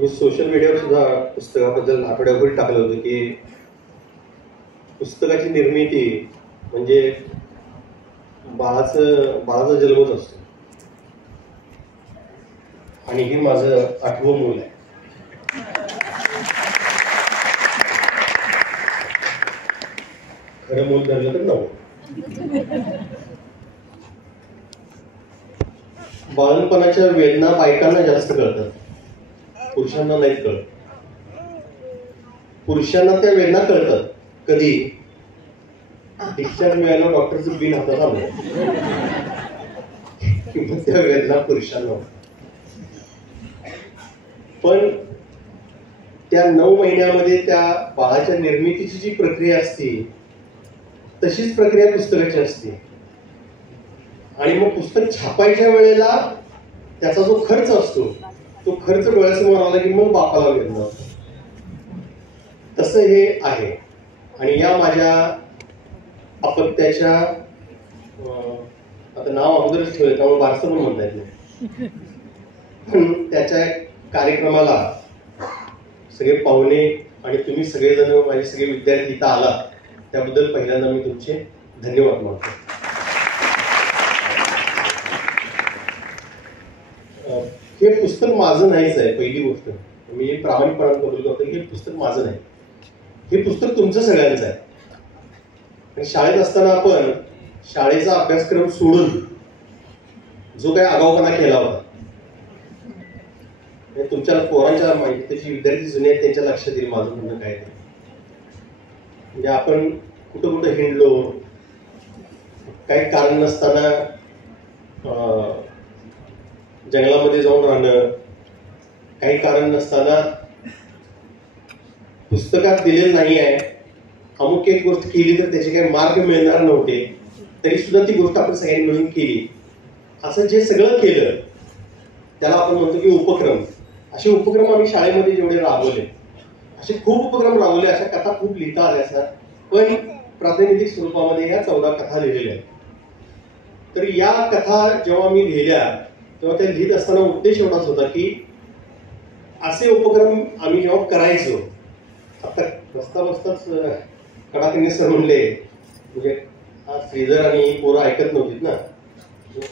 मी social मीडियावर सुद्धा पुस्तकाबद्दल आठवड्यापूर्वी टाकलं होतं की पुस्तकाची निर्मिती म्हणजे बाळाचा जन्मच असतो आणि हे माझं 8वं मूल आहे. खरं मूल धरलं तर 9. बाळणपणाच्या वेदना बायकांना जास्त कळतात, पुरुषांना नाहीत कळत. पुरुषांना त्या वेदना कळतात कधी डिस्चार्ज मिळालं, डॉक्टरचं बिल हातात आलं किंवा त्या वेदना पुरुषांना. पण त्या 9 महिन्यामध्ये त्या बाळाच्या निर्मितीची जी प्रक्रिया असते तशीच प्रक्रिया पुस्तकाची असते. आणि मग पुस्तक छापायच्या वेळेला त्याचा जो खर्च असतो तो खर्च डोळ्यासमोर आला की मग बापाला वेदना होतो. तसं हे आहे. आणि या माझ्या अपत्याच्या आता नाव अगोदरच ठेवलं त्यामुळे बारसं पण म्हणता येत नाही, पण त्याच्या कार्यक्रमाला सगळे पाहुणे आणि तुम्ही सगळेजण माझे सगळे विद्यार्थी इथं आलात त्याबद्दल पहिल्यांदा मी तुमचे धन्यवाद मानतो. हे पुस्तक माझं नाहीच आहे. पहिली गोष्ट मी प्रामाणिकपणाने बोललो होतो की हे पुस्तक माझं नाही, हे पुस्तक तुमचं सगळ्यांचं आहे. आणि शाळेत असताना आपण शाळेचा अभ्यासक्रम सोडून जो काही आगाऊपणा केला होता तुमच्या पोरांच्या माहिती त्याची विद्यार्थी जुने आहेत त्यांच्या लक्षात येईल माझं म्हणणं काय ते. म्हणजे आपण कुठं कुठं हिंडलो, काही कारण नसताना जंगलामध्ये जाऊन राहणं, काही कारण नसताना पुस्तकात दिलेलं नाही आहे अमुक एक गोष्ट केली तर त्याचे काही मार्क मिळणार नव्हते तरी सुद्धा ती गोष्ट आपण सगळ्यांनी मिळून केली, असं जे सगळं केलं त्याला आपण म्हणतो की उपक्रम. असे उपक्रम आम्ही शाळेमध्ये जेवढे राबवले, असे खूप उपक्रम राबवले, अशा कथा खूप लिहिता आल्या असतात. पण प्रातिनिधिक स्वरूपामध्ये या 14 कथा लिहिलेल्या आहेत. तर या कथा जेव्हा मी लिहिल्या तेव्हा त्या लिहित असताना उद्देश एवढाच होता की असे उपक्रम आम्ही जेव्हा करायचो, आता बसता बसताच कडाकणी सर म्हणले, म्हणजे श्रीधर आणि पोरं ऐकत नव्हतीत ना,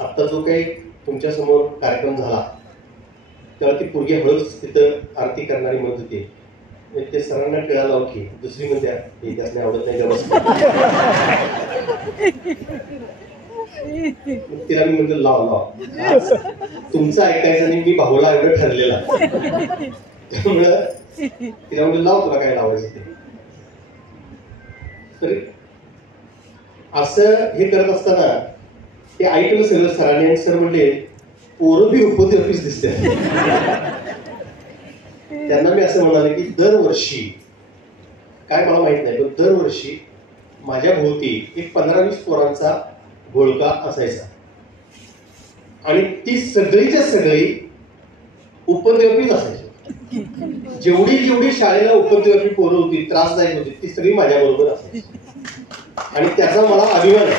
आता जो काही तुमच्या समोर कार्यक्रम झाला तेव्हा ती पोरगी हळूच तिथं आरती करणारी म्हणत होती. ते सरांना कळालं की दुसरी म्हणत्या हे त्यासने आवडत नाही तिला मी म्हणलं लाव तुमचं ऐकायचं नाही, मी भाऊला एवढं ठरलेला. त्यामुळं तिला म्हणलं लाव तुला काय लावायचं ते. तर असं हे करत असताना ते ऐकलं सगळं सरांनी आणि सर म्हणले पोरं बी उपती ऑफिस दिसते. त्यांना मी असं म्हणाले की दरवर्षी काय मला माहित नाही पण दरवर्षी माझ्या भोवती एक 15-20 पोरांचा घोळका असायचा आणि ती सगळीच्या सगळी उपद्व्यापीच असायची. जेवढी शाळेला उपद्व्यापी पोरं होती, त्रासदायक होती, ती सगळी माझ्या बरोबर असायची आणि त्याचा मला अभिमान आहे.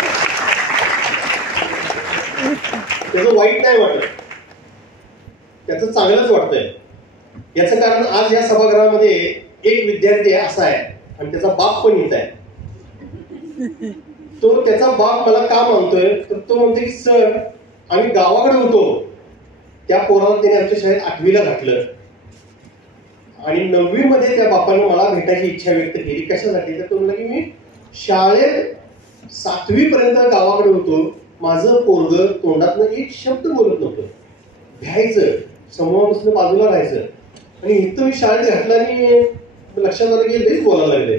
त्याचं वाईट नाही वाटत, त्याचं चांगलंच वाटतंय. याचं कारण आज या सभागृहामध्ये एक विद्यार्थी असा आहे आणि त्याचा बाप पण येत आहे. तो त्याचा बाप मला का मानतोय तर तो म्हणतो की सर आम्ही गावाकडे होतो त्या पोराला त्याने आमच्या शाळेत 8वीला घातलं आणि 9वी मध्ये त्या बापाने मला भेटायची इच्छा व्यक्त केली. कशासाठी तर तो म्हणला की मी शाळेत 7वी पर्यंत गावाकडे होतो, माझं पोरग तोंडातनं एक शब्द बोलत नव्हतं, भ्यायचं, समूहापासून बाजूला राहायचं. आणि इथं मी शाळेत घातलं आणि लक्षात आलं की लईच बोलायला लागले.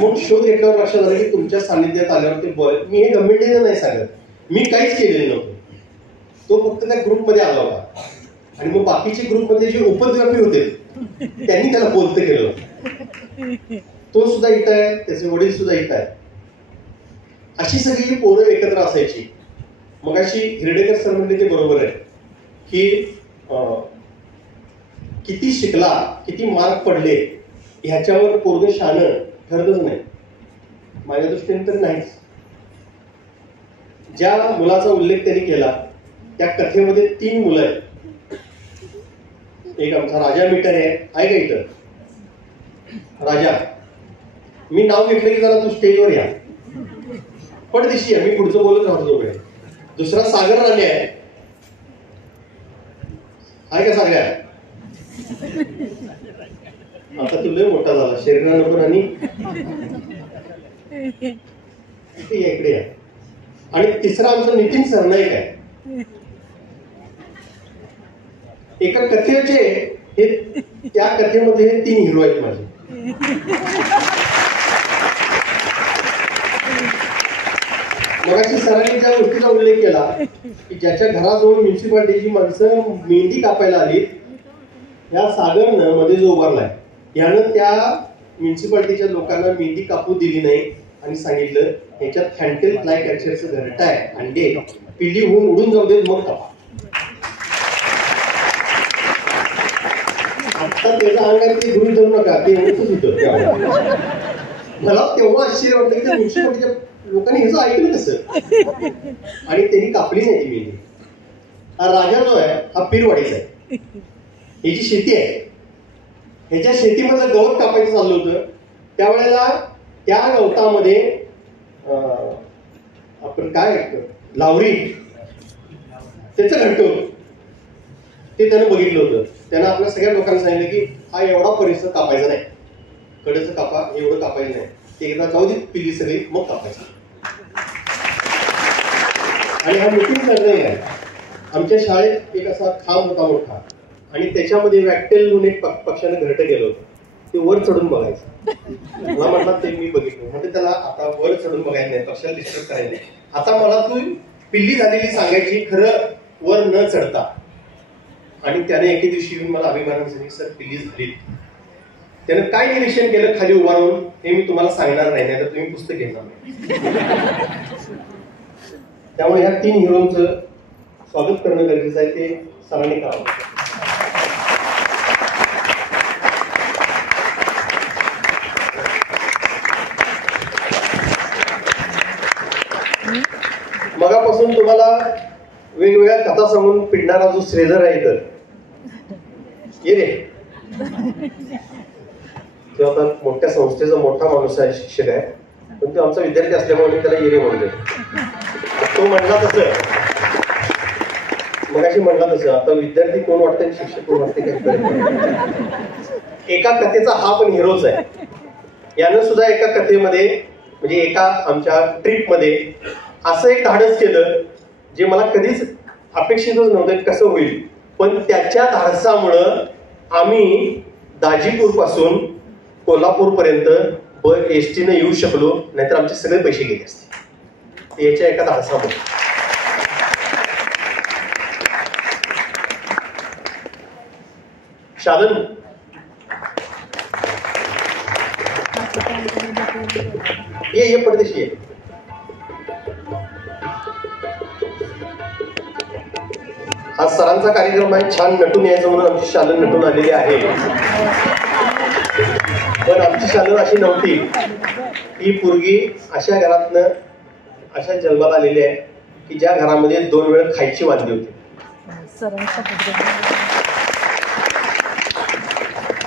मग शोध घेतल्यावर लक्षात आलं की तुमच्या सानिध्यात आल्यावर ते बोलत. मी हे गंभीरतेने नाही सांगत, मी काहीच केलेलं नव्हतं. तो फक्त त्या ग्रुपमध्ये आला होता आणि मग बाकीचे ग्रुपमध्ये जे उपद्व्यापी होते त्यांनी त्याला बोलतं केलं. तो सुद्धा इथं आहे, त्याचे वडील सुद्धा इथं आहे. अशी सगळी पोरं एकत्र असायची. मग अशी हिरडेकर सर म्हणले ते बरोबर आहे की किती शिकला, किती मार्क पडले ह्याच्यावर पोरग शाणं ठरतच नाही. माझ्या दृष्टीने तर नाहीच. ज्या मुलाचा उल्लेख त्यांनी केला त्या कथेमध्ये 3 मुलं आहेत. एक आमचा राजा मीटर आहे का इथं? राजा, मी नाव घेतलं की जरा तू स्टेजवर या. पडदिशी आहे, मी पुढचं बोलत राहतो तोपर्यंत. दुसरा सागर राणे आहे का सागऱ्या? आता तू लय मोठा झाला शरीरानं पण आणि इकडे या. आणि तिसरा आमचा नितीन सरनाईक आहे. एका कथेचे हे, त्या कथेमध्ये 3 हिरो आहेत माझे. मगाशी सरांनी ज्या गोष्टीचा उल्लेख केला की ज्याच्या घराजवळ म्युन्सिपाल्टीची माणसं मेहंदी कापायला आली, या सागरनं मध्ये जो उभारलाय यानं त्या म्युन्सिपाल्टीच्या लोकांना मेहंदी कापू दिली नाही आणि सांगितलं ह्याच्यात फॅन्टेल फ्लाय कॅचरचं घरट आहे, अंडे पिल्ली होऊन उडून जाऊ देत मग कापा. आता त्याच्या अंगात ते गुरु धरू नका, ते होतच होतं. मला तेव्हा आश्चर्य वाटलं की त्या म्युन्सिपाल्टीच्या लोकांनी ह्याचं ऐकलं कसं, आणि त्यांनी कापली नाही ती मेहंदी. हा राजा जो आहे हा पीरवाडीचा आहे, ह्याची शेती आहे. ह्याच्या शेतीमधलं गवत कापायचं चाललं होतं. त्यावेळेला त्या गवतामध्ये आपण काय लावरी त्याचं घट्ट होतं, ते त्यानं बघितलं होतं. त्यानं आपल्या सगळ्या लोकांना सांगितलं की हा एवढा परिसर कापायचा नाही, कडेचं कापा, एवढं कापायचं नाही, ते एकदा जाऊ दे पिली सगळी मग कापायचं. आणि हा नितीन सरनाईक आहे. आमच्या शाळेत एक असा खांब होता मोठा, आणि त्याच्यामध्ये वॅक्टेल म्हणून एक पक्षाने घरट गेलं होतं. ते वर चढून बघायचं. मला म्हटलं ते मी बघितलं. म्हणजे त्याला आता वर चढून बघायचं नाही, पक्षाला डिस्टर्ब करायचं नाही. आता मला तू पिल्ली झालेली सांगायची, खरं वर न चढता. आणि त्याने एके दिवशी येऊन मला अभिमानाने सांगितलं, सर पिल्ली झाली. त्यानं काय निरीक्षण केलं खाली उभा राहून हे मी तुम्हाला सांगणार नाही, तर तुम्ही पुस्तक घेणार नाही. त्यामुळे ह्या 3 हिरोंचं स्वागत करणं गरजेचं आहे, ते सरांनी करावं. मगापासून तुम्हाला वेगवेगळ्या कथा सांगून पिडणारा जो श्रीधर आहे इथं, ये रे, तो आता मोठ्या संस्थेचा मोठा माणूस आहे, शिक्षक आहे, पण तो आमचा विद्यार्थी असल्यामुळे त्याला येरे म्हणतोय. तो म्हणला तसं, मगाशी म्हणला तसं, आता विद्यार्थी कोण वाटतंय शिक्षक कोण वाटते काय. एका कथेचा हा पण हिरोच आहे. यानं सुद्धा एका कथेमध्ये म्हणजे एका आमच्या ट्रिपमध्ये असं एक धाडस केलं जे मला कधीच अपेक्षितच नव्हतं कसं होईल. पण त्याच्या धाडसामुळं आम्ही दाजीपूर पासून कोल्हापूर पर्यंत एसटी ने येऊ शकलो, नाहीतर आमचे सगळे पैसे गेले असते याच्या एका धाडसामुळे. शालन ये परदेशी आहे. हा सरांचा कार्यक्रम आहे, छान नटून यायचं म्हणून आमची शालन नटून आलेली आहे. पण आमची शालन अशी नव्हती. ही पोरगी अशा घरातनं अशा जन्माला आलेली आहे की ज्या घरामध्ये 2 वेळ खायची वांदी होती.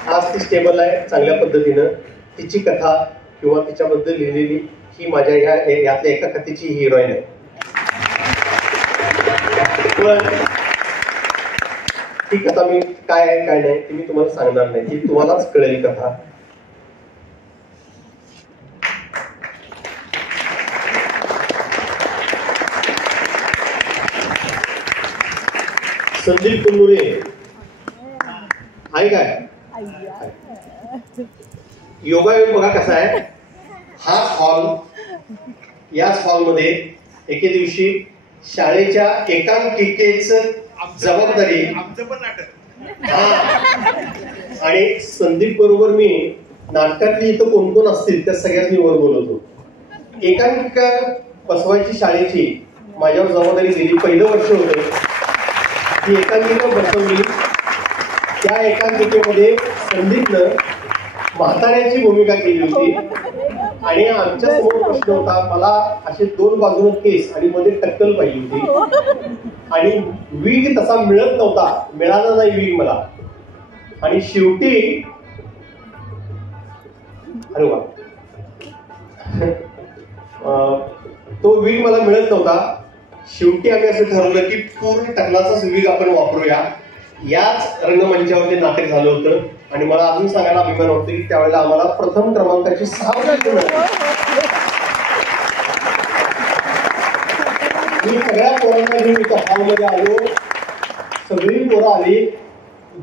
आज ती स्टेबल आहे चांगल्या पद्धतीनं. तिची कथा किंवा तिच्याबद्दल लिहिलेली ही माझ्या यातल्या एका कथेची हिरोईन आहे. पण ती कथा मी काय आहे काय नाही ती मी तुम्हाला सांगणार नाही, ती तुम्हालाच कळेल कथा. संदीप कुंडुरे आहे काय? योगायोग बघा कसा आहे. हा हॉल, याच हॉलमध्ये एके दिवशी शाळेच्या एकांकिकेचं जबाबदारी आमचं पण नाटक आणि संदीप बरोबर मी नाटकातली इथं कोण कोण असतील त्या सगळ्यांनी वर बोलवतो. एकांकिका बसवायची शाळेची माझ्यावर जबाबदारी दिली. पहिलं वर्ष होतं, ती एकांकिका बसवली. त्या एकांकिकेमध्ये संदीपनं म्हाताऱ्याची भूमिका केली होती आणि आमच्या समोर प्रश्न होता, मला असे 2 बाजूने केस आणि मध्ये टक्कल पाहिजे होती आणि वीग तसा मिळत नव्हता, मिळाला नाही वीग मला. आणि शेवटी अरे वा तो विग मला मिळत नव्हता. शेवटी आम्ही असं ठरवलं की पूर्ण टकलाचाच विग आपण वापरूया. याच रंगमंचावरती नाटक झालं होतं आणि मला अजून सांगायला अभिमान वाटतो की त्यावेळेला आम्हाला प्रथम क्रमांकाची 6 मिळाली. मी सगळ्या पोरांना घेऊन इथं हॉलमध्ये आलो. सगळी पोरं आली.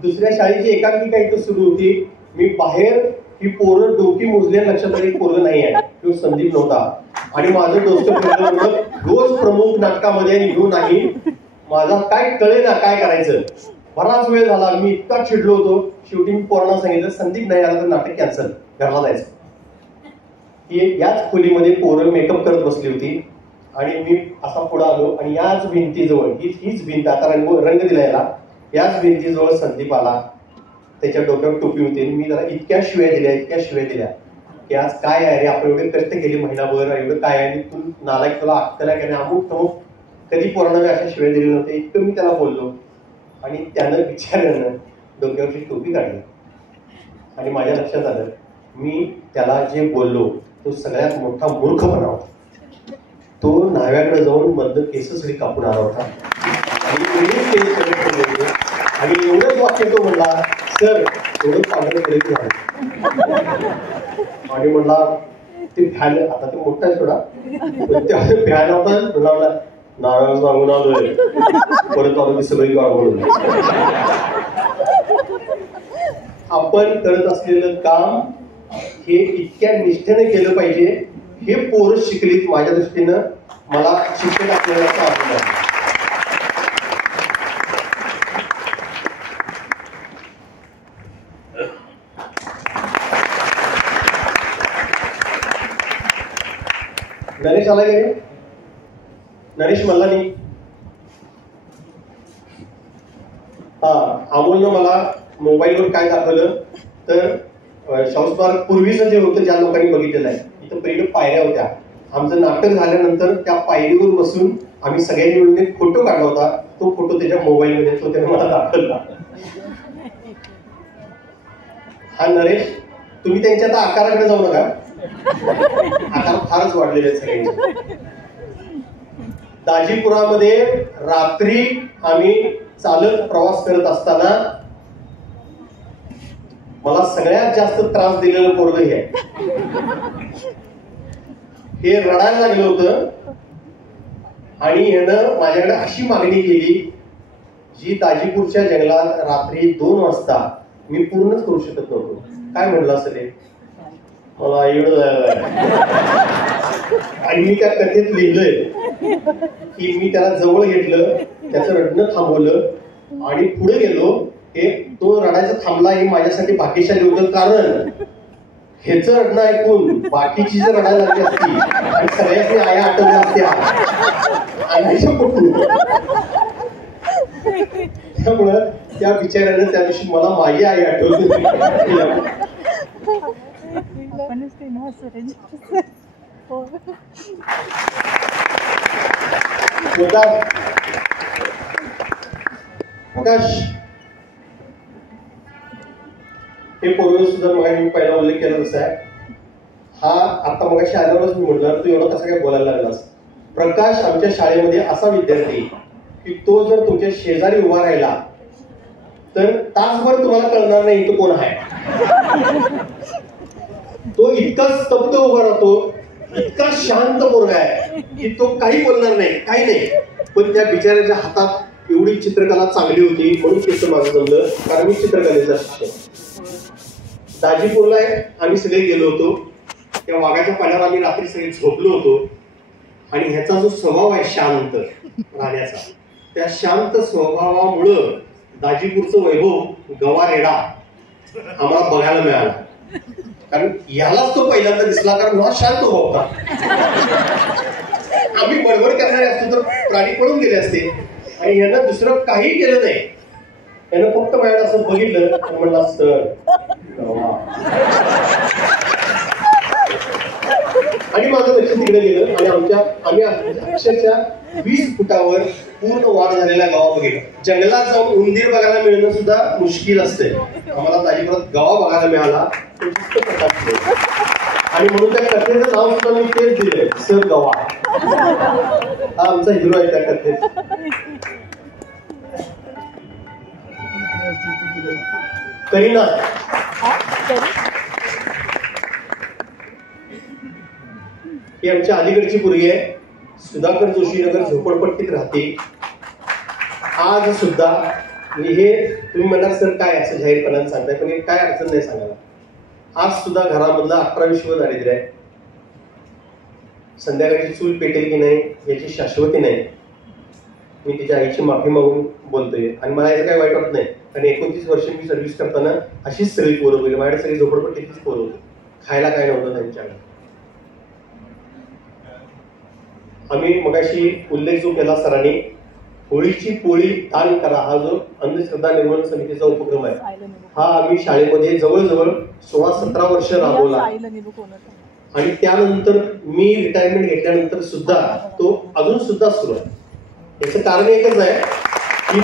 दुसऱ्या शाळेची एकांकिका इथं सुरू होती. मी बाहेर ही पोरं डोकी मोजल्या लक्षात आली पोरं नाही आहे. तो संदीप नव्हता आणि माझं डोसं फिरलं. रोज प्रमुख नाटकामध्ये घेऊन नाही. माझा काय कळे ना काय करायचं. बराच वेळ झाला. मी इतका चिडलो होतो. शेवटी मी पोरांना सांगितलं संदीप नाही आला तर नाटक कॅन्सल, घरला जायचं. याच खोलीमध्ये पोरं मेकअप करत बसली होती आणि मी असा पुढे आलो आणि याच भिंतीजवळ हीच भिंत आता रंग दिला याला. याच भिंतीजवळ संदीप आला. त्याच्या डोक्यावर टोपी होती. मी जरा इतक्या शिव्या दिल्या की आज काय आहे रे, आपण एवढे कष्ट केले महिनाभर, एवढं काय आहे तू नालायक, तुला अक्कल आहे का, अमुक तमुक. कधी पोरांना मी अशा शिव्या दिले नव्हते. इतकं मी त्याला बोललो आणि त्यानं बिचाऱ्यानं डोक्यावरची टोपी काढली आणि माझ्या लक्षात आलं मी त्याला जे बोललो तो सगळ्यात मोठा मूर्ख बनावा. तो न्हाव्याकडे जाऊन मधलं केस सगळी कापून आला होता आणि एवढंच वाक्य तो म्हणला सर एवढं पांढरं केलं आणि म्हणला ते फॅन आता ते मोठा आहे थोडा फॅन होता म्हणला नारळ सांगून आलोय परत आलो की सगळी गाळून. आपण करत असलेलं काम हे इतक्या निष्ठेने केलं पाहिजे. हे पोरं शिकलीत माझ्या दृष्टीनं. मला शिक्षक असलेला आनंद आहे. नरेश आला गेले. नरेश मल्लानी अमोलनं मला मोबाईलवर काय दाखवलं तर शाहू स्मारक पूर्वीचं जे होतं ज्या लोकांनी बघितलेलं आहे इथं पहिले पायऱ्या होत्या. आमचं नाटक झाल्यानंतर त्या पायरीवर बसून आम्ही सगळ्यांनी मिळून एक फोटो काढला होता. तो फोटो त्याच्या मोबाईलमध्ये तो त्याने मला दाखवला. हा नरेश तुम्ही त्यांच्या आता आकाराकडे जाऊ नका. आकार फारच वाढलेले आहेत सगळ्यांचे. दाजीपुरामध्ये रात्री आम्ही चालत प्रवास करत असताना मला सगळ्यात जास्त त्रास दिलेलं पोरग हे आहे. हे रडायला लागलं होतं आणि ह्यानं माझ्याकडे अशी मागणी केली जी दाजीपूरच्या जंगलात रात्री 2 वाजता मी पूर्णच करू शकत नव्हतो. काय म्हणलं असेल हे मला एवढं जायला. आणि मी त्या कथेत लिहिलंय की मी त्याला जवळ घेतलं, त्याचं रडणं थांबवलं आणि पुढे गेलो. हे तो रडायचा थांबला हे माझ्यासाठी भाग्यशाली होतं. कारण ह्याचं रडणं ऐकून बाकीची जर रडायला लागली असती आणि सगळ्यांनी आया आठवल्या असत्या त्यामुळं त्या बिचाऱ्यानं त्या दिवशी मला माझी आई आठवली. प्रकाश हे पोरग सुद्धा मग मी पहिला उल्लेख केला तसा आहे. हा आता मगाशी आल्यावरच मी म्हटलं तू एवढा कसा काय बोलायला लागलास. प्रकाश आमच्या शाळेमध्ये असा विद्यार्थी की तो जर तुमच्या शेजारी उभा राहिला तर तासभर तुम्हाला कळणार नाही तो कोण आहे. तो इतका स्तब्ध उभा राहतो, इतका शांत पोरगा आहे की तो काही बोलणार नाही, काही नाही. पण त्या बिचाऱ्याच्या हातात एवढी चित्रकला चांगली होती म्हणून तिथं माझं जमलं. कारण मी चित्रकलेचा शिक्षक. दाजीपूरला आम्ही सगळे गेलो होतो. त्या वाघाच्या पाण्यावर आम्ही रात्री सगळे झोपलो होतो आणि ह्याचा जो स्वभाव आहे शांत राहण्याचा, त्या शांत स्वभावामुळं दाजीपूरचं वैभव गवारेडा आम्हाला बघायला मिळाला. कारण यालाच तो पहिल्यांदा दिसला कारण हा शांत होता. आम्ही बडबड करणारे असतो तर प्राणी पळून गेले असते आणि यांना दुसरं काही केलं नाही. यानं फक्त माझ्याकडे असं बघितलं आणि म्हणला सर आणि माझं लक्ष तिकडे गेलं आणि आम्ही अक्षरशः 20 फुटावर पूर्ण वाढ झालेला गावा बघितला. जंगलात जाऊन उंदीर बघायला मिळणं सुद्धा मुश्किल असते. आम्हाला ताजीपुरात गावा बघायला मिळाला. आणि म्हणून त्या कथेचं नाव सुद्धा मी तेच दिलंय, सर गवा. हा आमचा हिरो आहे त्या कथेत. करीना ही आमच्या अलीकडची पोरगी आहे. सुधाकर जोशी नगर झोपडपट्टीत राहते. आज सुद्धा हे तुम्ही म्हणाल सर काय असं जाहीरपणाने सांगताय, पण काय अडचण नाही सांगायला. आज सुद्धा घरामधला 11 दारिद्र्य आहे. संध्याकाळची चूल पेटेल की नाही याची शाश्वती नाही. मी तिच्या आईची माफी मागून बोलतोय आणि मला याचं काही वाईट वाटत नाही, कारण 29 वर्ष मी सर्व्हिस करताना अशीच सगळी पोरं होईल. माझ्याकडे सगळी झोपडपट्टीचीच पोरं होती. खायला काय नव्हतं त्यांच्याकडे. आम्ही मगाशी उल्लेख जो केला सरांनी, होळीची पोळी दान करा, हा जो अंधश्रद्धा निर्मूलन समितीचा उपक्रम आहे, हा आम्ही शाळेमध्ये जवळजवळ 16-17 वर्ष राबवला. आणि त्यानंतर मी रिटायरमेंट घेतल्यानंतर सुद्धा तो अजून सुद्धा सुरू आहे. याचं कारण एकच आहे, ही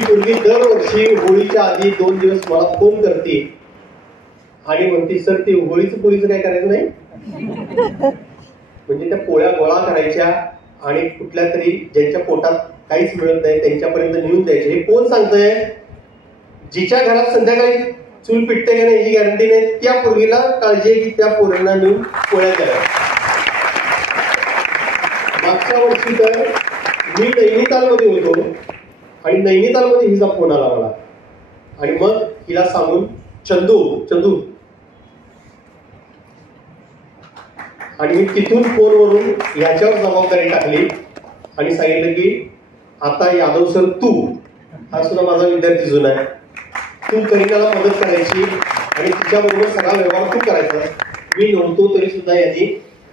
पोरगी दरवर्षी होळीच्या आधी 2 दिवस मला फोन करते आणि म्हणते सर ते होळीचं पोळीचं काय करायचं नाही. म्हणजे त्या पोळ्या गोळा करायच्या आणि कुठल्या तरी ज्यांच्या पोटात काहीच मिळत नाही त्यांच्यापर्यंत नेऊन द्यायचे. हे कोण सांगतंय? जिच्या घरात संध्याकाळी चूल पिटते का नाही याची गॅरंटी नाही, त्या पोरगीला काळजी आहे की त्या पोरांना नेऊन पोळ्या करायच्या. मागच्या वर्षी तर मी नैनितालमध्ये होतो आणि नैनितालमध्ये हिचा फोन आला मला आणि मग हिला सांगून चंदू आणि मी तिथून फोनवरून याच्यावर जबाबदारी टाकली आणि सांगितलं की आता यादव सर तू, हा सुद्धा माझा विद्यार्थी जुना आहे, तू करिनाला मदत करायची आणि तिच्याबरोबर सगळा व्यवहार तू करायचा. मी नव्हतो तरी सुद्धा यांनी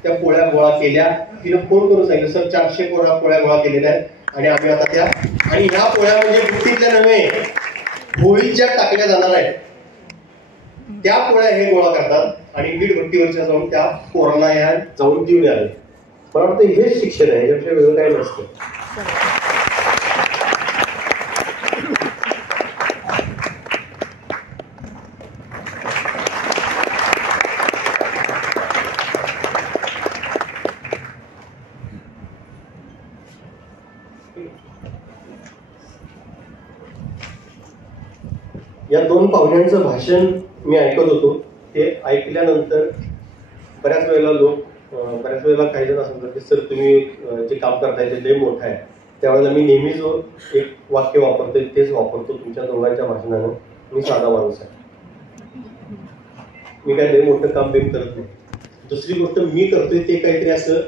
त्या पोळ्या गोळा केल्या. तिनं फोन करून सांगितलं सर 400 पोळ्या गोळा केलेल्या आहेत आणि आम्ही आता त्या, आणि ह्या पोळ्या म्हणजे बुट्टीतल्या नव्हे, होळीत ज्या टाकल्या जाणार आहेत त्या पोळ्या हे गोळा करतात आणि वीट भट्टीवरच्या जाऊन त्या पोरांना या जाऊन देऊन आले. मला वाटतं हेच शिक्षण आहे, याच्यापेक्षा वेगळं काही नसतं. या 2 पाहुण्यांचं भाषण मी ऐकत होतो. ते ऐकल्यानंतर बऱ्याच वेळेला काही जण असं म्हणतात की सर तुम्ही जे काम करताय ते लय मोठं आहे. त्यावेळेला मी नेहमी जो एक वाक्य वापरतोय तेच वापरतो तुमच्या दोघांच्या भाषणानं. मी साधा माणूस आहे, मी काय लय मोठं काम बिम करत नाही. दुसरी गोष्ट मी करतोय ते काहीतरी असं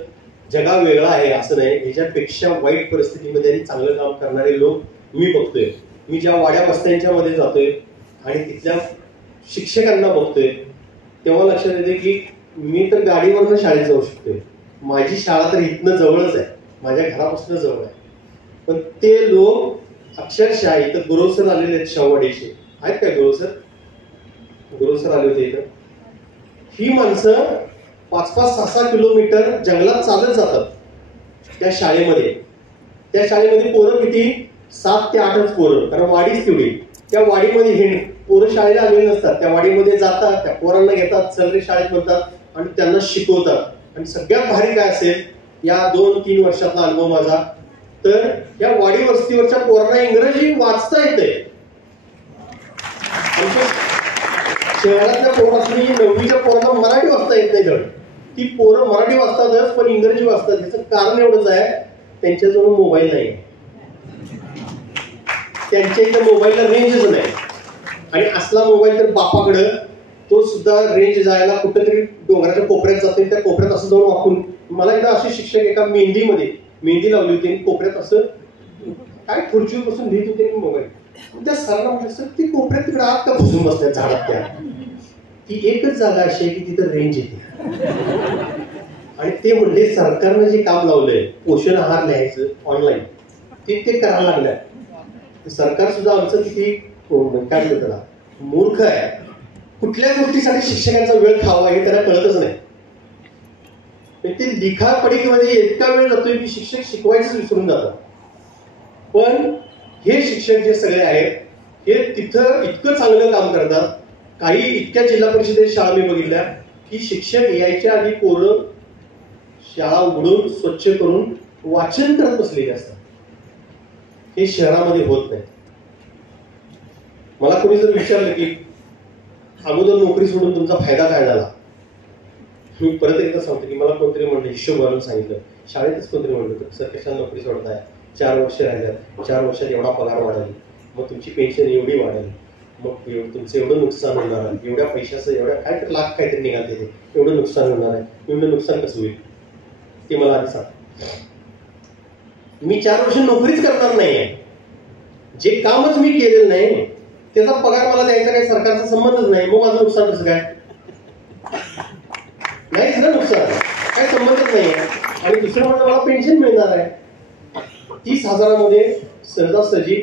जगा वेगळा आहे असं नाही, ह्याच्यापेक्षा वाईट परिस्थितीमध्ये चांगलं काम करणारे लोक मी बघतोय. मी ज्या वाड्या वस्त्यांच्या मध्ये जातोय आणि तिथल्या शिक्षकांना बघतोय तेव्हा लक्षात येते की मी तर गाडीवरनं शाळेत जाऊ शकतोय. माझी शाळा तर इथनं जवळच आहे, माझ्या घरापासून जवळ आहे. पण ते लोक अक्षरशः इथं गुरुसर आलेले आहेत. शाहूवाडीचे आहेत काय गुरुसर आले होते इथं. ही माणसं 5-6 किलोमीटर जंगलात चालत जातात त्या शाळेमध्ये. त्या शाळेमध्ये पोरं किती 7 ते 8च पोरं, कारण वाडीच तेवढी. त्या वाडीमध्ये पोरं शाळेला आलेली नसतात, त्या वाडीमध्ये जातात, त्या पोरांना घेतात, चलरे शाळेत म्हणतात आणि त्यांना शिकवतात. आणि सगळ्यात भारी काय असेल या 2-3 वर्षातला अनुभव माझा, तर या वाडी वस्तीवरच्या पोरांना इंग्रजी वाचता येते. शहरातल्या पोरांनी 9वीच्या पोरांना मराठी वाचता येत नाही. तर ती पोरं मराठी वाचतातच पण इंग्रजी वाचतात. याचं कारण एवढंच आहे, त्यांच्याजवळ मोबाईल नाही, त्यांच्या इथं मोबाईलला रेंजच नाही. आणि असला मोबाईल तर बापाकडं, तो सुद्धा रेंज जायला कुठेतरी डोंगराच्या कोपऱ्यात जाते, त्या कोपऱ्यात असं जाऊन वाकून. मला एकदा असे शिक्षक एका मेहंदी लावली होती, कोपऱ्यात असं काय खुर्चीवर बसून लिहित होते मोबाईल. त्या सरांना म्हटलं सर ती कोपऱ्यात तिकडे आत का बसून बसल्या झाडात? त्या ती एकच जागा अशी आहे की तिथं रेंज येते. आणि ते म्हणले सरकारनं जे काम लावलंय पोषण आहार लिहायचं ऑनलाईन, ते करायला लागलंय. सरकार सुद्धा आमचं किती काय म्हणतात त्याला मूर्ख आहे. कुठल्या गोष्टीसाठी शिक्षकांचा वेळ खावा हे त्यांना कळतच नाही. ते लिखापडीमध्ये इतका वेळ जातोय की शिक्षक शिकवायचंच विसरून जातात. पण हे शिक्षक जे सगळे आहेत हे तिथं इतकं चांगलं काम करतात. काही इतक्या जिल्हा परिषदेत शाळा मी बघितल्या की शिक्षक यायच्या आधी पोरं शाळा उघडून स्वच्छ करून वाचन करत बसलेले असतात. हे शहरामध्ये होत नाही. मला कोणी जर विचारलं की अगोदर नोकरी सोडून तुमचा फायदा काय झाला, मी परत एकदा सांगतो की मला कोणतरी म्हणलं, हिशोब घालून सांगितलं, शाळेतच कोणतरी म्हणलं सर कशाला नोकरी सोडताय, 4 वर्ष राहिल्यात, 4 वर्षात एवढा पगार वाढेल, मग तुमची पेन्शन एवढी वाढेल, मग तुमचं एवढं नुकसान होणार आहे, एवढ्या पैशाचं एवढ्या काय तर लाख काहीतरी निघाले ते एवढं नुकसान होणार आहे. एवढं नुकसान कसं होईल ते मला आधी सांग. मी 4 वर्ष नोकरीच करणार नाहीये. जे कामच मी केलेलं नाही त्याचा पगार मला द्यायचा काही सरकारचा संबंधच नाही. मग माझं नुकसान कसं काय? नाहीच ना नुकसान, काय संबंधच नाहीये. आणि दुसरं म्हणजे मला पेन्शन मिळणार आहे 30,000 सहजासहजी.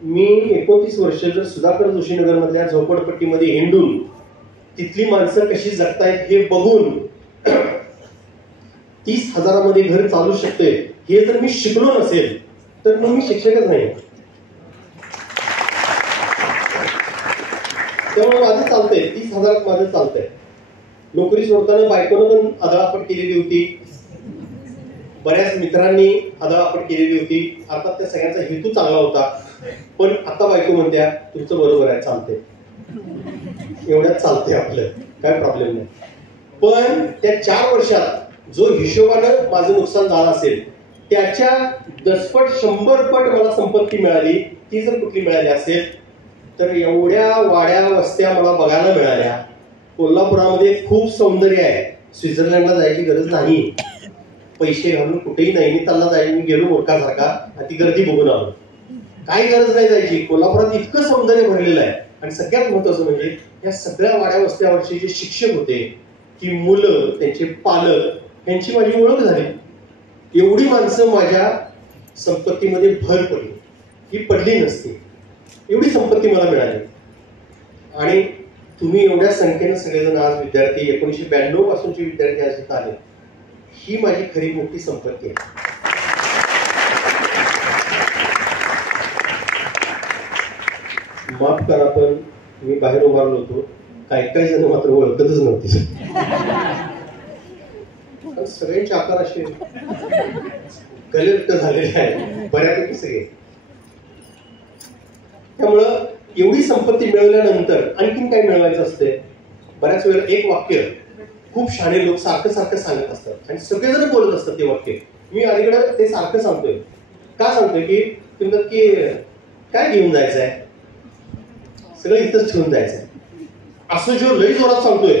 मी 29 वर्ष जर सुधाकर जोशीनगर मधल्या झोपडपट्टीमध्ये हिंडून तिथली माणसं कशी जगतायत हे बघून 30,000 घर चालू शकते हे जर मी शिकलो नसेल तर मग मी शिक्षकच नाही. त्यामुळे माझं चालतंय, 30,000 माझं चालतंय. नोकरी सोडताना बायकोनं पण आदळापट केलेली होती, बऱ्याच मित्रांनी आदळापट केलेली होती. अर्थात त्या सगळ्यांचा हेतू चांगला होता. पण आता बायको म्हणत्या तुमचं बरोबर आहे, चालतंय, एवढ्यात चालतंय आपलं, काय प्रॉब्लेम नाही. पण त्या 4 वर्षात जो हिशोबानं माझं नुकसान झालं असेल त्याच्या 10 पट 100 पट मला संपत्ती मिळाली. ती जर कुठली मिळाली असेल तर एवढ्या वाड्या वस्त्या मला बघायला मिळाल्या. कोल्हापुरामध्ये खूप सौंदर्य आहे. स्वित्झर्लंडला जायची गरज नाही. पैसे घालून कुठेही नाही. मी त्यांना जायला मी गेलो मूर्खासारखा आणि ती गर्दी बघून आलो. काही गरज नाही जायची. कोल्हापुरात इतकं सौंदर्य भरलेलं आहे. आणि सगळ्यात महत्वाचं म्हणजे या सगळ्या वाड्या वस्त्यावरचे जे शिक्षक होते, ती मुलं, त्यांचे पालक, यांची माझी ओळख झाली. एवढी माणसं माझ्या संपत्तीमध्ये भर पडली, ही पडली नसती. एवढी संपत्ती मला मिळाली. आणि तुम्ही एवढ्या संख्येनं सगळेजण आज विद्यार्थी 1992 पासूनचे विद्यार्थी आज इथं आले, ही माझी खरी मोठी संपत्ती आहे. माफ करा पण मी बाहेर उभारलो होतो, काही जण मात्र ओळखतच नव्हते. सगळ्यांचे आकार असे गलिष्ठ झालेले आहेत बऱ्यापैकी सगळे. त्यामुळं एवढी संपत्ती मिळवल्यानंतर आणखीन काय मिळवायचं असते. बऱ्याच वेळेला एक वाक्य खूप शहाणे लोक सारखं सांगत असतात आणि सगळेजण बोलत असतात ते वाक्य. मी अलीकडे ते सारखं सांगतोय. का सांगतोय की तुम्ही नक्की काय घेऊन जायचंय, सगळं इथंच ठेवून जायचंय, असं जो लई जोरात सांगतोय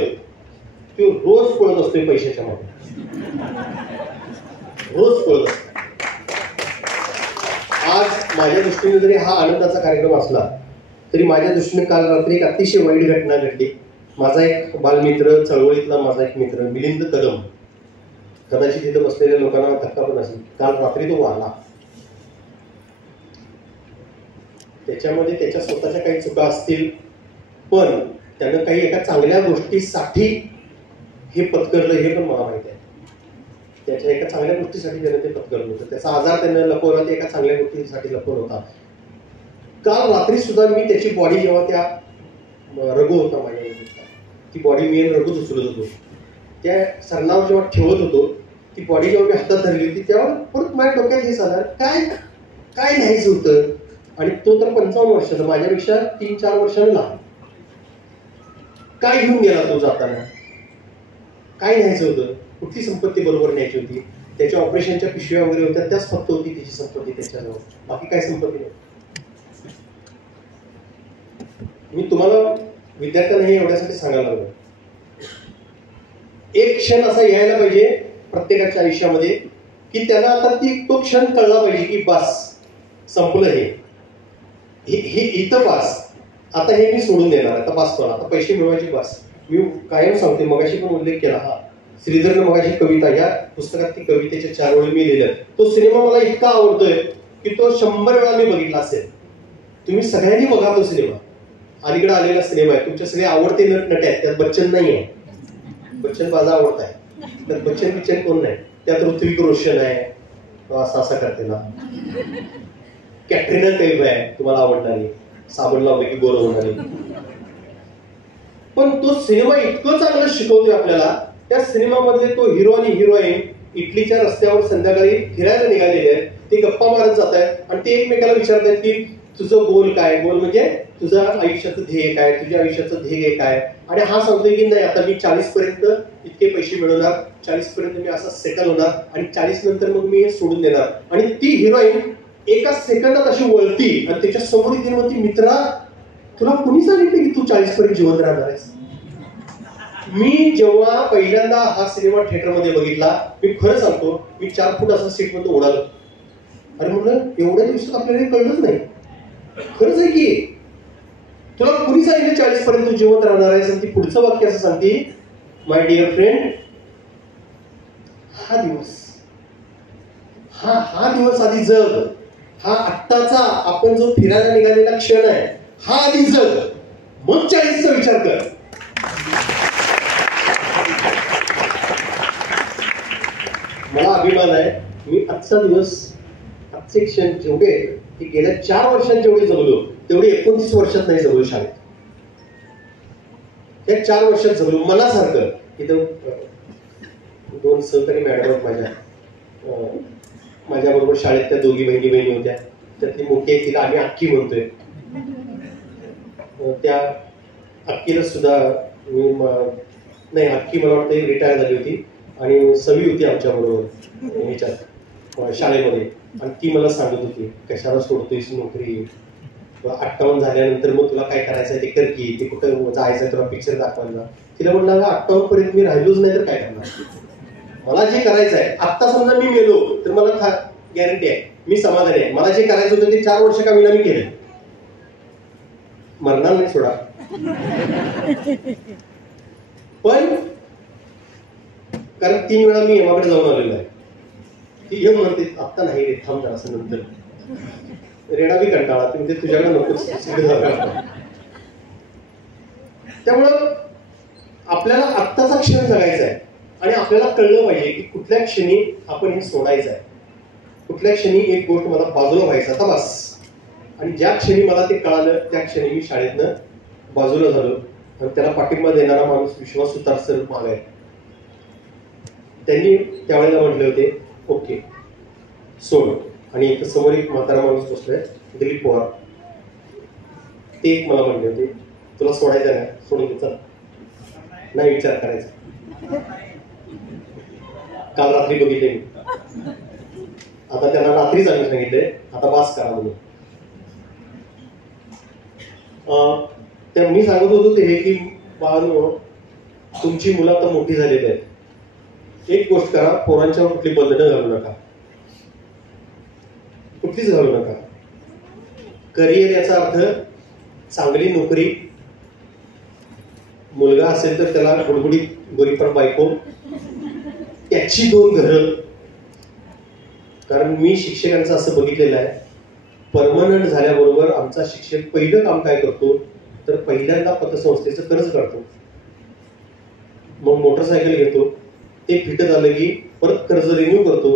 तो रोज पळत असतोय पैशाच्या मागे, रोज पळत असतो. आज माझ्या दृष्टीने जरी हा आनंदाचा कार्यक्रम असला तरी माझ्या दृष्टीने काल रात्री एक अतिशय वाईट घटना घडली. माझा एक बालमित्र, चळवळीतला माझा एक मित्र मिलिंद कदम, कदाचित तिथे बसलेल्या लोकांना धक्का पण असेल, काल रात्री तो वारला. त्याच्यामध्ये त्याच्या स्वतःच्या काही चुका असतील, पण त्यानं काही एका चांगल्या गोष्टीसाठी हे पत्करलं हे पण मला माहिती आहे. त्याच्या एका चांगल्या गोष्टीसाठी त्यानं ते पत्करलं होतं. त्याचा आजार त्यानं लपवला, ते एका चांगल्या गोष्टीसाठी लपवला होता. काल रात्री सुद्धा मी त्याची बॉडी जेव्हा त्या रघु होता माझ्या, ती बॉडी मी रघुच उचलत होतो, त्या सरणावर जेव्हा ठेवत होतो, ती बॉडी जेव्हा मी हातात धरली होती तेव्हा परत माझ्या डोक्यात हे साधार काय न्यायचं होतं. आणि तो तर 55 वर्षाचा, माझ्यापेक्षा 3-4 वर्षांनी लहान. काय घेऊन गेला तो जाताना, काय न्यायचं होतं, कुठली संपत्ती बरोबर न्यायची होती. त्याच्या ऑपरेशनच्या पिशव्या वगैरे होत्या, त्याच फक्त होती त्याची संपत्ती त्याच्याजवळ, बाकी काय संपत्ती नाही. मी तुम्हाला विद्यार्थ्यांना हे एवढ्यासाठी सांगायला लागलो, एक क्षण असा यायला पाहिजे प्रत्येकाच्या आयुष्यामध्ये की त्याला आता तो क्षण कळला पाहिजे की बस संपलं, हे इथं पास, आता हे मी सोडून देणार, आता पास करा, आता पैसे मिळवायचे पास. मी कायम सांगते, मगाशी पण उल्लेख केला, हा श्रीधरनं मगाशी कविता, या पुस्तकात ती कवितेच्या 4 ओळी मी लिहिल्या. तो सिनेमा मला इतका आवडतोय की तो 100 वेळा मी बघितला असेल. तुम्ही सगळ्यांनी बघा तो सिनेमा, अलीकडे आलेला सिनेमा आहे, तुमचे सगळे आवडते नट आहेत, त्यात बच्चन नाही आहे, बच्चन माझा आवडता आहे, त्यात बच्चन कोण नाही, त्यात ऋत्विक रोशन आहे, असा करते ना, कॅटरीना कैफ आहे तुम्हाला आवडणारी, साबण लावले की गोर होणारी. पण तो सिनेमा इतकं चांगलं शिकवतोय आपल्याला. त्या सिनेमामधले तो हिरो आणि हिरोईन इटलीच्या रस्त्यावर संध्याकाळी फिरायला निघालेले आहेत, ते गप्पा मारत जात आहेत आणि ते एकमेकाला विचारतात की तुझं गोल काय, गोल म्हणजे तुझं आयुष्याचं ध्येय काय, तुझ्या आयुष्याचं ध्येय काय. आणि हा सांगतोय की नाही आता मी 40 पर्यंत इतके पैसे मिळवणार, 40 पर्यंत मी असा सेटल होणार आणि 40 नंतर मग मी हे सोडून देणार. आणि ती हिरोईन एका सेकंदात अशी वळती आणि त्याच्या समोर येते म्हणती, मित्रा तुला कुणी सांगितलं की तू 40 पर्यंत जिवंत राहणार आहेस. मी जेव्हा पहिल्यांदा हा सिनेमा थिएटरमध्ये बघितला, मी खरं सांगतो मी 4 फूट असं सीटमध्ये उडालो. अरे म्हटलं एवढ्या दिवसात आपल्याला हे कळलंच नाही, खरंच आहे की तुला कुणी सांगितलं 40 पर्यंत जिवंत राहणार आहेस. आणि ती पुढचं वाक्य असं सांगते, माय डिअर फ्रेंड हा दिवस हा दिवस आधी जग, हा आत्ताचा आपण जो फिरायला निघालेला क्षण आहे हा आधी जग, मग 40चा विचार कर. मला अभिमान आहे, मी आजचा दिवस आजचे क्षण जेवढे ते गेल्या 4 वर्षात जेवढे जगलो तेवढे 29 वर्षात नाही जगलो. शाळेत त्या 4 वर्षात जगलो. मनासारखं इथं 2 सहकारी मॅडम माझ्या बरोबर शाळेत त्या दोघी बहिणी होत्या, त्यातली मोठी आहे तिला आम्ही अक्की म्हणतोय. त्या अक्कीला सुद्धा नाही, अक्की मला वाटतं रिटायर झाली होती आणि सवी होती आमच्या बरोबर ह्याच्यात शाळेमध्ये. आणि ती मला सांगत होती कशाला सोडतोयस नोकरी, 58 झाल्यानंतर मग तुला काय करायचंय ते कर की, ते कुठं जायचंय तुला पिक्चर दाखवायला. तिला म्हटलं 58 पर्यंत मी राहिलोच नाही तर काय करणार, मला जे करायचं आहे आत्ता समजा मी मेलो तर मला गॅरंटी आहे मी समाधानी आहे, मला जे करायचं होतं ते 4 वर्ष कामीला मी केलं, मरणार नाही सोडा. पण कारण 3 वेळा मी यमाकडे जाऊन आलेलो आहे. ती यम म्हणते आत्ता नाही रे, थांब जरा असं नंतर. रेडा बी कंटाळा तुम्ही ते तुझ्याकडे नको. त्यामुळं आपल्याला आत्ताचा क्षण जगायचा आहे आणि आपल्याला कळलं पाहिजे की कुठल्या क्षणी आपण हे सोडायचं आहे, कुठल्या क्षणी एक गोष्ट मला बाजूला व्हायचं आता बस. आणि ज्या क्षणी मला ते कळालं त्या क्षणी मी शाळेतनं बाजूला झालो. आणि त्याला पाठिंबा देणारा माणूस विश्वास सुतार सर मागे आहे, त्यांनी त्यावेळेला म्हटले होते ओके सोड. आणि एक समोर एक म्हातारा माणूस बसलाय दिलीप पवार, ते एक मला म्हणले होते तुला सोडायचं नाही, सोडून द्यायचा नाही, विचार करायचा. काल रात्री बघितले मी, आता त्यांना रात्रीच आम्ही सांगितलंय आता बास करा म्हणून. मी सांगत होतो ते हे की बाळांनो तुमची मुलं आता मोठी झालेली आहेत, एक गोष्ट करा, पोरांच्यावर कुठली बंधनं घालू नका, कुठलीच घालू नका. करिअर याचा अर्थ चांगली नोकरी, मुलगा असेल तर त्याला गुडगुडीत गोरीपान बायको, त्याची 2 घरं. कारण मी शिक्षकांचं असं बघितलेलं आहे, परमनंट झाल्याबरोबर आमचा शिक्षक पहिलं काम काय करतो तर पहिल्यांदा पतसंस्थेचं कर्ज काढतो, मग मोटरसायकल घेतो, ते फिट झालं की परत कर्ज रिन्यू करतो,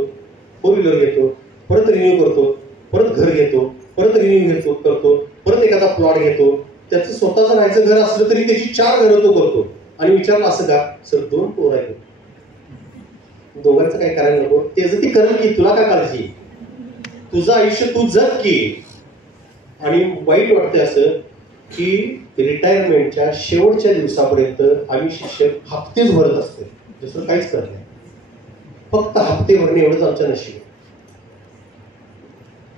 4 व्हीलर घेतो, परत रिन्यू करतो, परत घर घेतो, परत रिन्यू करतो, परत एखादा प्लॉट घेतो. त्याचं स्वतःचं राहायचं घर असलं तरी त्याची 4 घरं तो करतो. आणि विचारलं असं का सर 2 पोर आहेत, दोघांचं काय करायला नको, त्याचं ती करेल की, तुला काय काळजी, तुझं आयुष्य तू जग की. आणि वाईट वाटतंय असं की रिटायरमेंटच्या शेवटच्या दिवसापर्यंत आम्ही शिक्षक हप्तेच भरत असतो, दुसरं काहीच करत नाही, फक्त हप्ते भरणे एवढंच आमचं नशीब.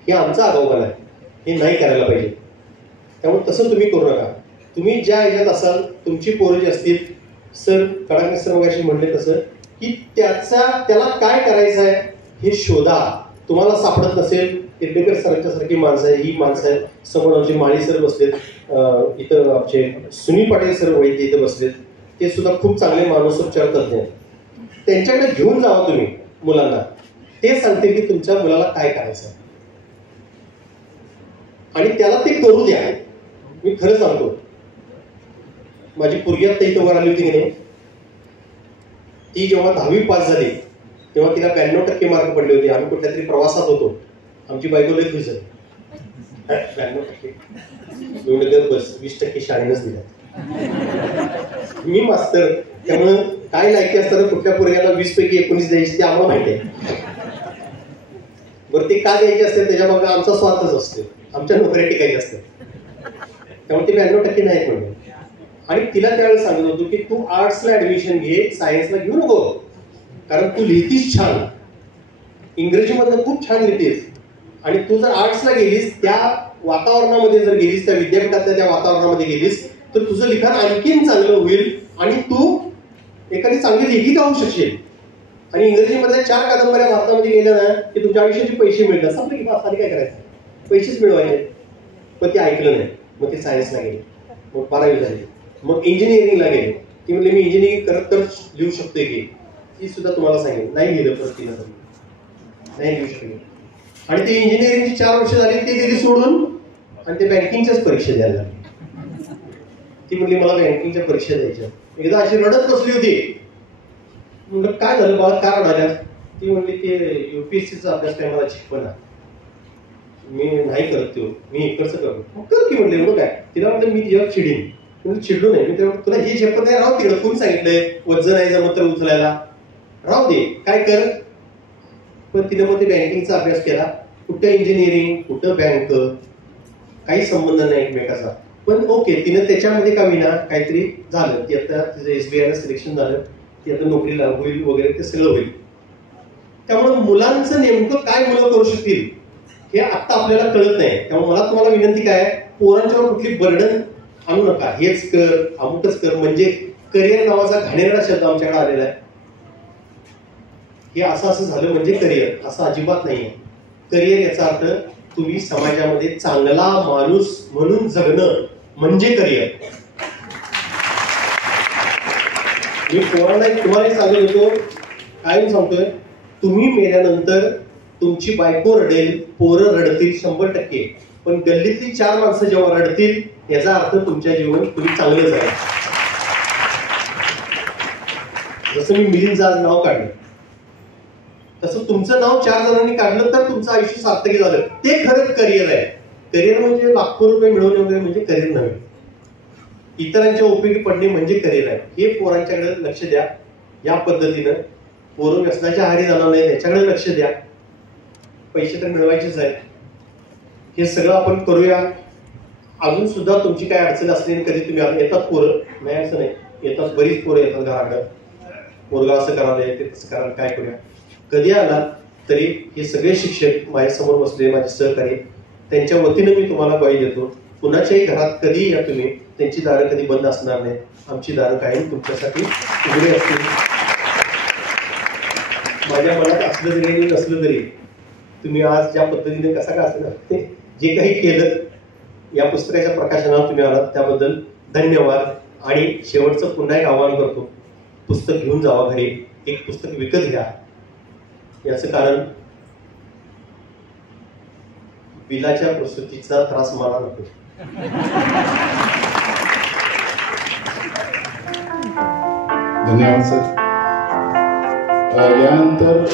हे आमचा आगाऊपणा आहे, हे नाही करायला पाहिजे. त्यामुळे तसं तुम्ही करू नका. तुम्ही ज्या ह्याच्यात असाल, तुमची पोरं जी असतील, सर कडाके सर मगाशी म्हणले तसं की त्याला काय करायचं आहे हे शोधा. तुम्हाला सापडत नसेल, किर्डेकर सरांच्या सारखी माणसं आहे, ही माणसं आहे, समोर आमचे माळी सर बसलेत, इथं आमचे सुनील पाटील सर वैद्य इथं बसलेत, ते सुद्धा खूप चांगले मानसोपचार तज्ञ आहेत. त्यांच्याकडे घेऊन जावा तुम्ही मुलांना, ते सांगते की तुमच्या मुलाला काय करायचं आणि त्याला ते करू द्या. मी खरं सांगतो माझी पोरगी आता इथं वर आली होती की नाही, ती जेव्हा 10वी पास झाली तेव्हा तिला 92% मार्क पडले होते. आम्ही कुठल्या तरी प्रवासात होतो, आमची बायको लई खुश झाली. 92% बस 20% शाळेनंच दिल्या. मी मास्तर, त्यामुळं काय लायकी असताना कुठल्या पोरग्याला 20 पैकी 19 द्यायची ते आम्हाला माहिती आहे. बरं ते का द्यायचे असते त्याच्या मागे आमचा स्वार्थच असतो, आमच्या नोकऱ्या टिकायच्या असतात. त्यामुळे ते 92% नाहीत म्हणून. आणि तिला त्यावेळेस सांगत होतो की तू आर्ट्सला ऍडमिशन घे, सायन्सला घेऊ नको, कारण तू लिहितीस छान, इंग्रजीमधनं खूप छान लिहितेस, आणि तू जर आर्ट्सला गेलीस, त्या वातावरणामध्ये जर गेलीस, त्या विद्यापीठातल्या त्या वातावरणामध्ये गेलीस, तर तुझं लिखाण आणखीन चांगलं होईल आणि तू एखादी चांगली लेखिका होऊ शकशील. आणि इंग्रजीमधल्या 4 कादंबऱ्या भारतामध्ये गेल्या ना की तुमच्या आयुष्याचे पैसे मिळतात. संपलं की बास, काय करायचं, पैसेच मिळवायचे. पण ते ऐकलं नाही, मग ते सायन्सला गेले, मग 12वी झाली, मग इंजिनिअरिंगला गेले. ती म्हणले मी इंजिनिअरिंग करत करत लिहू शकतोय की, ती सुद्धा तुम्हाला सांगेल. नाही लिहिलं परत तिला, नाही लिहू शकले. आणि ती इंजिनिअरिंगची 4 वर्ष झाली, ती दिली सोडून आणि ते बँकिंगच्याच परीक्षा द्यायला लागली. ती म्हणली मला बँकिंगच्या परीक्षा द्यायच्या. एकदा अशी रडत बसली होती. म्हणलं काय झालं बाळा, का रडाल्या? ती म्हणली ते UPSCचा अभ्यास काय मला शिकवला, मी नाही करत तो, मी इकडचं करतो. कर की म्हणले. एवढं काय? तिला म्हटलं मी तिच्यावर चिडीन. म्हणजे चिडलो नाही मी, तेव्हा तुला हे झेपत नाही, राहू तिकडं, कोणी सांगितलंय वजन नाही जमत तर उचलायला, राहू दे, काय कर. पण तिने मग ते बँकिंगचा अभ्यास केला. कुठं इंजिनिअरिंग, कुठं बँक, काही संबंध नाही एकमेकाचा. पण ओके, तिने त्याच्यामध्ये का विना काहीतरी झालं. ती आता तिचं SBIला सिलेक्शन झालं, ती आता नोकरीला होईल वगैरे, ते सगळं होईल. त्यामुळे मुलांचं नेमकं काय मुलं करू शकतील हे आता आपल्याला कळत नाही. त्यामुळे मला तुम्हाला विनंती काय, पोरांच्यावर कुठली बर्डन आणू नका. हेच कर, अमुकच कर, म्हणजे करिअर नावाचा घाणेरडा शब्द आमच्याकडे आलेला आहे. हे असं असं झालं म्हणजे करिअर, असं अजिबात नाहीये. करिअर याचा अर्थ तुम्ही समाजामध्ये चांगला माणूस म्हणून जगणं म्हणजे करिअर. मी पोरांना तुम्हाला सांगत होतो, काय सांगतोय, तुम्ही मेल्यानंतर तुमची बायको रडेल, पोरं रडतील 100%, पण गल्लीतली 4 माणसं जेव्हा रडतील याचा अर्थ तुमच्या जीवन तुम्ही चांगलं झालं. जसं मी मिलिंदचं आज नाव काढलं, तसं तुमचं नाव 4 जणांनी काढलं तर तुमचं आयुष्य सार्थकी झालं. ते खरंच करिअर आहे. करिअर म्हणजे लाखो रुपये मिळवणे वगैरे म्हणजे करिअर नव्हे. इतरांच्या उपयोगी पडणे म्हणजे करिअर आहे. हे पोरांच्याकडे लक्ष द्या. या पद्धतीनं पोरं व्यसनाच्या आहारी जाणार नाही त्याच्याकडे लक्ष द्या. पैसे तर मिळवायचेच आहेत. हे सगळं आपण करूया. अजून सुद्धा तुमची काय अडचण असली कधी तुम्ही येतात पोरं, नाही असं नाही, येतात, बरीच पोरं येतात घराकडं, पोरगा असं करायला ते तसं करायला, काय करूया. कधी आला तरी हे सगळे शिक्षक माझ्यासमोर बसले, माझे सहकारी, त्यांच्या वतीनं मी तुम्हाला ग्वाही देतो. कुणाच्याही घरात कधी या तुम्ही, त्यांची दारं कधी बंद असणार नाही. आमची दारं कायम तुमच्यासाठी उघडी असतील. माझ्या मनात असलं तरी आणि नसलं तरी तुम्ही आज ज्या पद्धतीने कसा का असं ते जे काही केलं या पुस्तकाच्या प्रकाशनाला तुम्ही आलात त्याबद्दल धन्यवाद. आणि शेवटचं पुन्हा एक आवाहन करतो, पुस्तक घेऊन जावा घरी, एक पुस्तक विकत घ्या. याचं कारण बिलाच्या प्रसूतीचा त्रास मला नको. धन्यवाद सर. यानंतर